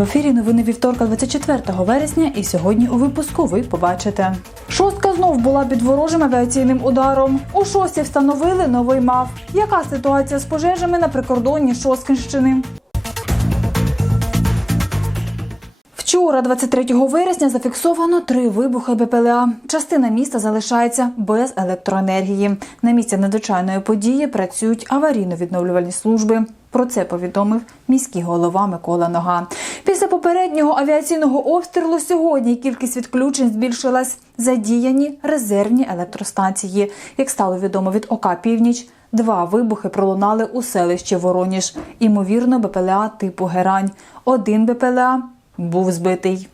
В ефірі новини вівторка 24 вересня і сьогодні у випуску ви побачите. Шостка знов була під ворожим авіаційним ударом. У шості встановили новий МАФ. Яка ситуація з пожежами на прикордонні Шосткинщини? Вчора, 23 вересня, зафіксовано три вибухи БПЛА. Частина міста залишається без електроенергії. На місці надзвичайної події працюють аварійно-відновлювальні служби. Про це повідомив міський голова Микола Нога. Після попереднього авіаційного обстрілу сьогодні кількість відключень збільшилась. Задіяні резервні електростанції. Як стало відомо від ОК Північ, два вибухи пролунали у селищі Вороніж. Імовірно, БПЛА типу Герань. Один БПЛА був збитий.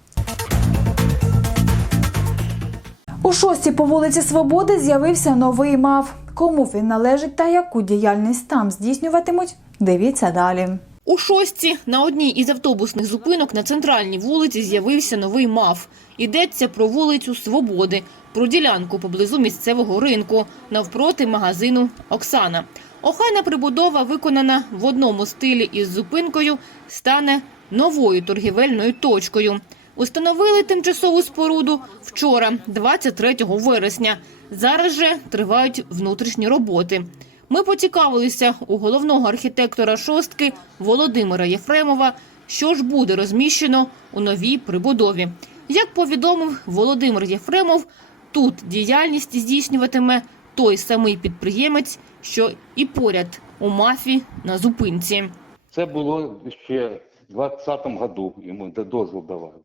У шостій по вулиці Свободи з'явився новий МАФ. Кому він належить та яку діяльність там здійснюватимуть? Дивіться далі. У шостці на одній із автобусних зупинок на центральній вулиці з'явився новий МАФ. Йдеться про вулицю Свободи, про ділянку поблизу місцевого ринку, навпроти магазину Оксана. Охайна прибудова, виконана в одному стилі із зупинкою, стане новою торгівельною точкою. Установили тимчасову споруду вчора, 23 вересня. Зараз же тривають внутрішні роботи. Ми поцікавилися у головного архітектора шостки Володимира Єфремова, що ж буде розміщено у новій прибудові. Як повідомив Володимир Єфремов, тут діяльність здійснюватиме той самий підприємець, що і поряд у мафі на зупинці. Це було ще в 20-му году, йому дозвіл давали.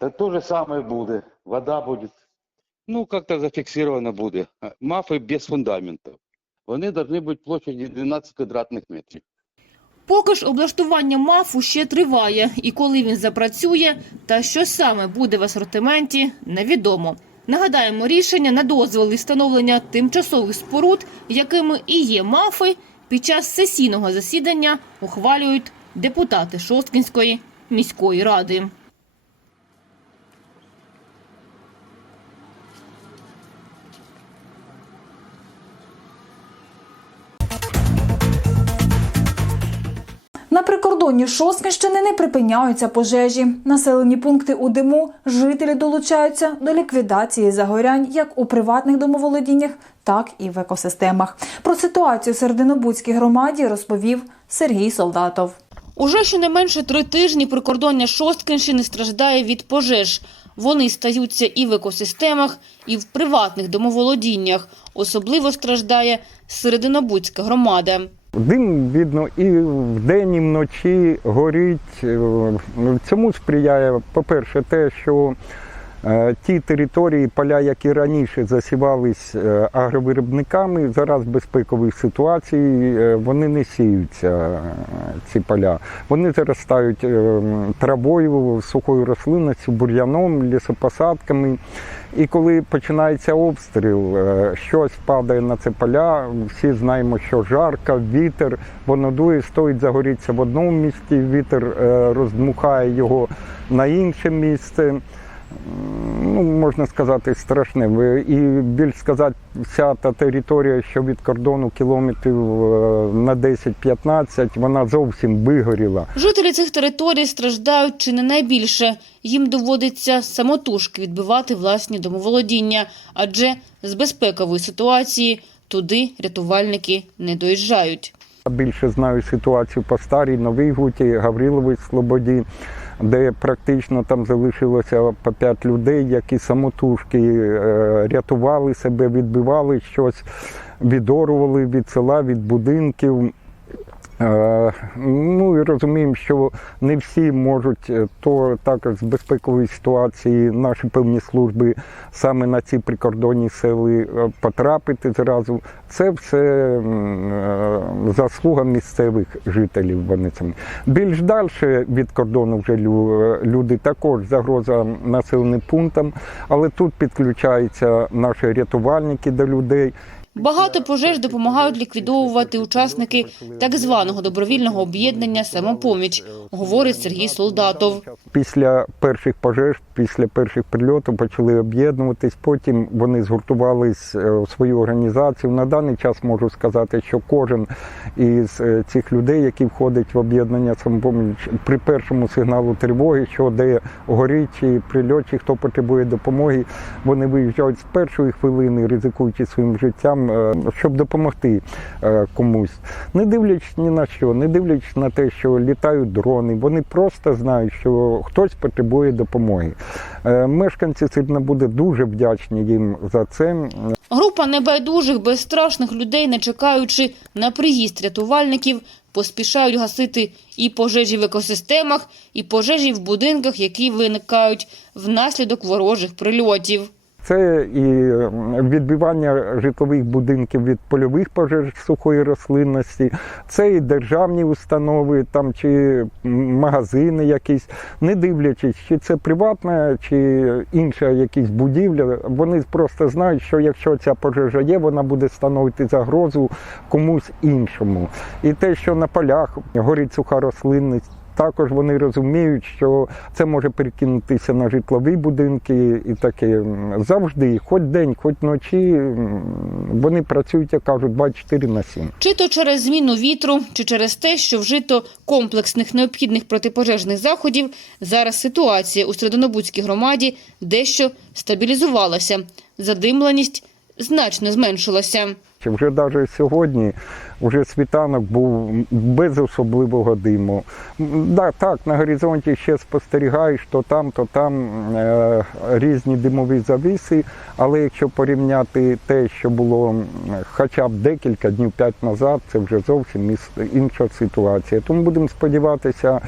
Та то же саме буде, вода буде. Ну, як-то зафіксировано буде. Мафи без фундаментів. Вони повинні бути площадю 12 квадратних метрів. Поки ж облаштування МАФу ще триває, і коли він запрацює, та що саме буде в асортименті, невідомо. Нагадаємо, рішення на дозволи встановлення тимчасових споруд, якими і є МАФи, під час сесійного засідання ухвалюють депутати Шосткінської міської ради. На прикордонні Шосткинщини не припиняються пожежі. Населені пункти у диму жителі долучаються до ліквідації загорянь як у приватних домоволодіннях, так і в екосистемах. Про ситуацію в Серединобудській громаді розповів Сергій Солдатов. Уже щонайменше три тижні прикордоння Шосткинщини страждає від пожеж. Вони стаються і в екосистемах, і в приватних домоволодіннях. Особливо страждає Серединобудська громада. Дим видно і вдень, і вночі горить. Е, Цьому сприяє, по-перше, те, що ті території, поля, які раніше засівались е, агровиробниками, зараз в ситуації е, вони не сіються, е, ці поля. Вони заростають е, травою, сухою рослинністю, бур'яном, лісопосадками. І коли починається обстріл, е, щось падає на це поля, всі знаємо, що жарко, вітер, воно дує, стоїть загоріться в одному місці, вітер е, роздмухає його на інше місце. Ну, можна сказати, страшне. І більш сказати, вся та територія, що від кордону кілометрів е, на 10-15, вона зовсім вигоріла. Жителі цих територій страждають чи не найбільше. Їм доводиться самотужки відбивати власні домоволодіння, адже з безпекової ситуації туди рятувальники не доїжджають. Я більше знаю ситуацію по старій Новій Гуті, Гавриловій Слободі, де практично там залишилося по п'ять людей, які самотужки е, рятували себе, відбивали щось, відорвали від села, від будинків. Е, Ну і розуміємо, що не всі можуть е, то також з безпекової ситуації наші певні служби саме на ці прикордонні сели е, потрапити зразу. Це все заслуга місцевих жителів. Вони цим більш далі від кордону вже лю- люди також загроза населеним пунктам, але тут підключаються наші рятувальники до людей. Багато пожеж допомагають ліквідовувати учасники так званого добровільного об'єднання «Самопоміч», говорить Сергій Солдатов. Після перших пожеж, після перших прильотів почали об'єднуватись. Потім вони згуртувались е, у свою організацію. На даний час можу сказати, що кожен із е, цих людей, який входить в об'єднання самопоміч, при першому сигналу тривоги, що де горить чи прильот, чи хто потребує допомоги, вони виїжджають з першої хвилини, ризикуючи своїм життям, е, щоб допомогти е, комусь. Не дивлячись ні на що, не дивлячись на те, що літають дрони, вони просто знають, що хтось потребує допомоги. Е, Мешканці Сирна буде дуже вдячні їм за це. Група небайдужих, безстрашних людей, не чекаючи на приїзд рятувальників, поспішають гасити і пожежі в екосистемах, і пожежі в будинках, які виникають внаслідок ворожих прильотів. Це і відбивання житлових будинків від польових пожеж сухої рослинності, це і державні установи, там чи магазини якісь, не дивлячись, чи це приватна, чи інша якісь будівля. Вони просто знають, що якщо ця пожежа є, вона буде становити загрозу комусь іншому. І те, що на полях горить суха рослинність. Також вони розуміють, що це може перекинутися на житлові будинки і таке завжди, хоч день, хоч вночі, м, вони працюють, як кажуть, 24 на 7. Чи то через зміну вітру, чи через те, що вжито комплексних необхідних протипожежних заходів, зараз ситуація у Середонобудській громаді дещо стабілізувалася. Задимленість значно зменшилася. Вже навіть сьогодні вже світанок був без особливого диму. Да, так, на горизонті ще спостерігаєш, то там, то там е, різні димові завіси, але якщо порівняти те, що було хоча б декілька днів п'ять назад, це вже зовсім інша ситуація. Тому будемо сподіватися,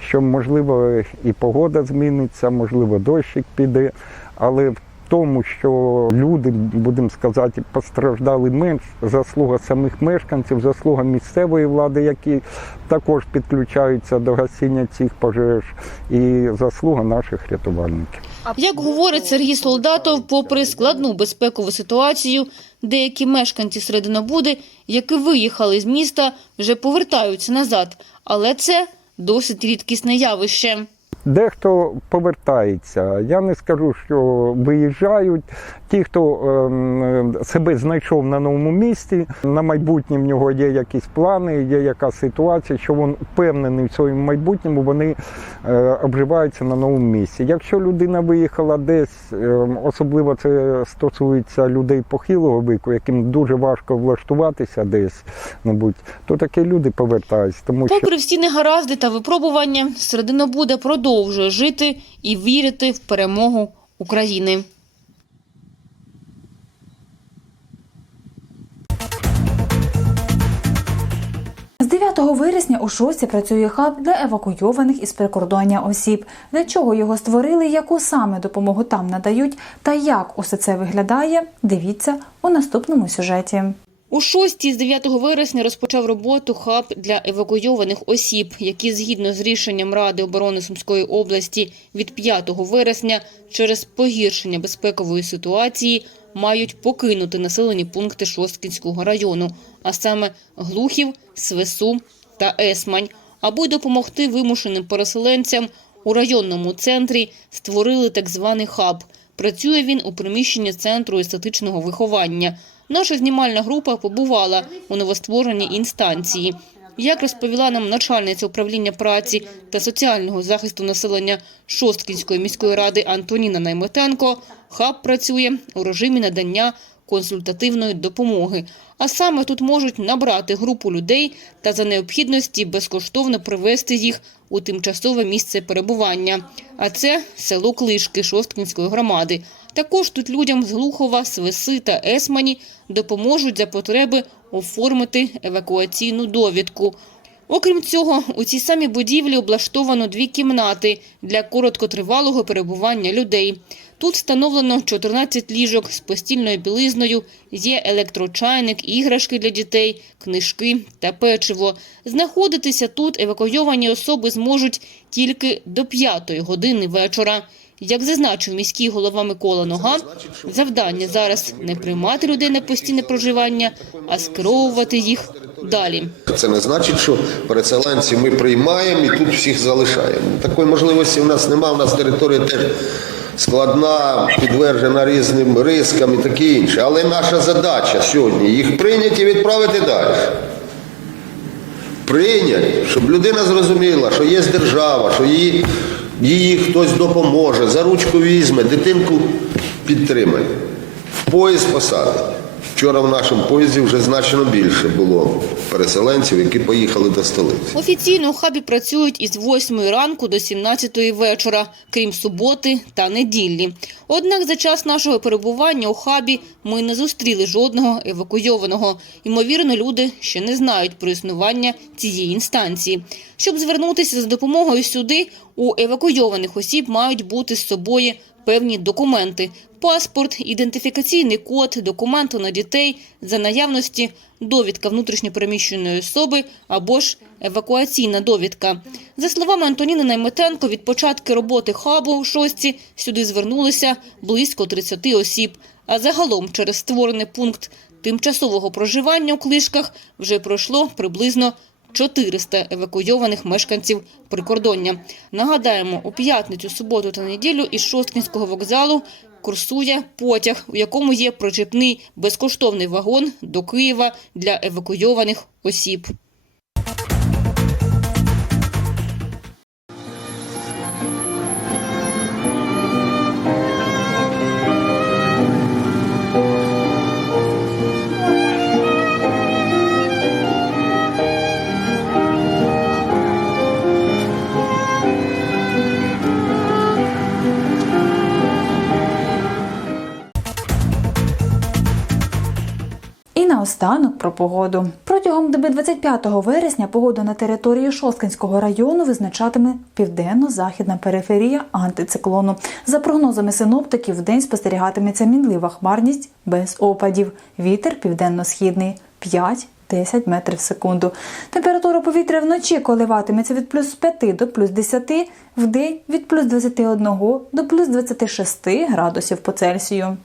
що можливо і погода зміниться, можливо, дощик піде, але в тому, що люди, будемо сказати, постраждали менш, заслуга самих мешканців, заслуга місцевої влади, які також підключаються до гасіння цих пожеж, і заслуга наших рятувальників. Як говорить Сергій Солдатов, попри складну безпекову ситуацію, деякі мешканці Серединобуди, які виїхали з міста, вже повертаються назад. Але це досить рідкісне явище. Дехто повертається. Я не скажу, що виїжджають. Ті, хто ем, себе знайшов на новому місці, на майбутнє в нього є якісь плани, є якась ситуація, що він впевнений в своєму майбутньому, вони е, обживаються на новому місці. Якщо людина виїхала десь, ем, особливо це стосується людей похилого віку, яким дуже важко влаштуватися десь, мабуть, то такі люди повертаються. Тому що Попри всі негаразди та випробування, Серединобуда продовжує жити і вірити в перемогу України. З 9 вересня у Шості працює хаб для евакуйованих із прикордоння осіб. Для чого його створили, яку саме допомогу там надають, та як усе це виглядає, дивіться у наступному сюжеті. У шостій з 9 вересня розпочав роботу хаб для евакуйованих осіб, які згідно з рішенням Ради оборони Сумської області від 5 вересня через погіршення безпекової ситуації мають покинути населені пункти Шосткінського району, а саме Глухів, Свесу та Есмань, аби допомогти вимушеним переселенцям у районному центрі створили так званий хаб. Працює він у приміщенні центру естетичного виховання. Наша знімальна група побувала у новоствореній інстанції. Як розповіла нам начальниця управління праці та соціального захисту населення Шосткінської міської ради Антоніна Найметенко, хаб працює у режимі надання консультативної допомоги. А саме тут можуть набрати групу людей та за необхідності безкоштовно привезти їх у тимчасове місце перебування. А це село Клишки Шосткінської громади. Також тут людям з Глухова, Свиси та Есмані допоможуть за потреби оформити евакуаційну довідку. Окрім цього, у цій самій будівлі облаштовано дві кімнати для короткотривалого перебування людей. Тут встановлено 14 ліжок з постільною білизною, є електрочайник, іграшки для дітей, книжки та печиво. Знаходитися тут евакуйовані особи зможуть тільки до 5 години вечора. Як зазначив міський голова Микола Нога, завдання зараз не приймати людей на постійне проживання, а скеровувати їх далі. Це не значить, що переселенців ми приймаємо і тут всіх залишаємо. Такої можливості в нас немає. У нас територія теж складна, підтверджена різним рискам і таке інше. Але наша задача сьогодні їх прийняти і відправити далі. Прийняти, щоб людина зрозуміла, що є держава, що їй, їй хтось допоможе, за ручку візьме, дитинку підтримає, в поїзд посадить. Вчора в нашому поїзді вже значно більше було переселенців, які поїхали до столиці. Офіційно у хабі працюють із 8 ранку до 17 вечора, крім суботи та неділі. Однак за час нашого перебування у хабі ми не зустріли жодного евакуйованого. Ймовірно, люди ще не знають про існування цієї інстанції. Щоб звернутися за допомогою сюди, у евакуйованих осіб мають бути з собою певні документи – паспорт, ідентифікаційний код, документи на дітей, за наявності довідка внутрішньопереміщеної особи або ж евакуаційна довідка. За словами Антоніни Найметенко, від початку роботи хабу у шості сюди звернулися близько 30 осіб. А загалом через створений пункт тимчасового проживання у Клишках вже пройшло приблизно 400 евакуйованих мешканців прикордоння. Нагадаємо, у п'ятницю, суботу та неділю із Шосткінського вокзалу курсує потяг, у якому є причепний безкоштовний вагон до Києва для евакуйованих осіб. Наостанок про погоду. Протягом доби 25 вересня погоду на території Шосткинського району визначатиме південно-західна периферія антициклону. За прогнозами синоптиків, вдень спостерігатиметься мінлива хмарність без опадів. Вітер південно-східний 5-10 метрів в секунду. Температура повітря вночі коливатиметься від плюс 5 до плюс 10, вдень від плюс 21 до плюс 26 градусів по Цельсію.